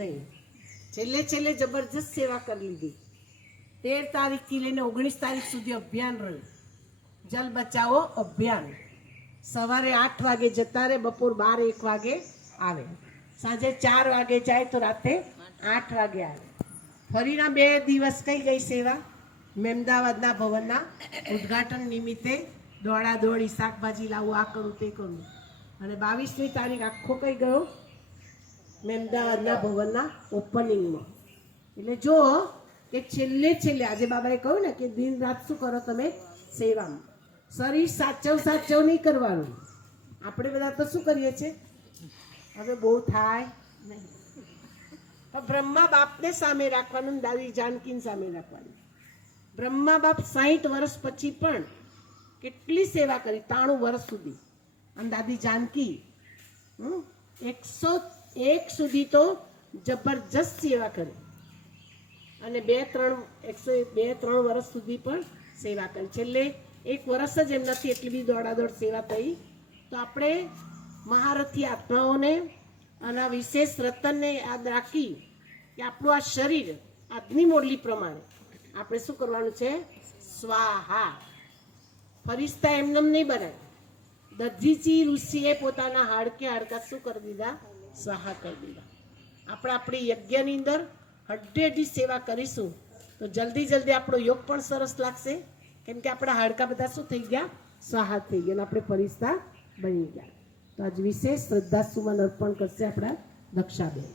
નહીં, છેલ્લે છેલ્લે જબરજસ્ત સેવા કરી લીધી. 13 તારીખથી લઈને 19 તારીખ સુધી અભિયાન રહ્યું, જલ બચાવો અભિયાન. સવારે 8 વાગે જતા રહે, બપોર 12-1 વાગે આવે, સાંજે 4 વાગે જાય તો રાતે 8 વાગે આવે. ફરીના 2 દિવસ કઈ ગઈ સેવા? મહેમદાવાદના ભવનના ઉદ્ઘાટન નિમિત્તે દોડાદોડી, શાકભાજી લાવું, આ કરું તે કરું. અને 22મી તારીખ આખો કઈ ગયો? મહેમદાવાદના ભવનના ઓપનિંગમાં. એટલે જો કે છેલ્લે છેલ્લે આજે બાબાએ કહ્યું ને કે દિન રાત શું કરો તમે? સેવામાં. શરીર સાચવ નહીં કરવાનું. આપણે બધા તો શું કરીએ છીએ? હવે બહુ થાય નહીં, બ્રહ્મા બાપને સામે રાખવાનું, દાદી જાનકીને સામે રાખવાનું. બ્રહ્મા બાપ 60 વર્ષ પછી પણ કેટલી સેવા કરી, 93 વર્ષ સુધી. અને દાદી જાનકી 101 સુધી તો જબરજસ્ત સેવા કરી. અને 102-3 વર્ષ સુધી પણ સેવા કરી. છેલ્લે 1 વર્ષ જ એમ નથી એટલી બધી દોડાદોડ સેવા થઈ. તો આપણે મહારથી આત્માઓને અને આ વિશેષ રતનને યાદ રાખી કે આપણું આ શરીર આજની મોડલી પ્રમાણે આપણે શું કરવાનું છે? સ્વાહા. ફરિશ્તા એમને નહીં બનાય. દધીચી ઋષિએ પોતાના હાડકા શું કરી દીધા? સ્વાહા કરી દીધા. આપણે આપણી યજ્ઞની અંદર હડ્ડેડી સેવા કરીશું તો જલ્દી આપણો યોગ પણ સરસ લાગશે. કેમ કે આપણા હાડકા બધા શું થઈ ગયા? સ્વાહા થઈ ગયા, અને આપણે ફરિશ્તા બની ગયા. તો આજ વિશેષ શ્રદ્ધા સુમન અર્પણ કરશે આપણા દક્ષાબેન.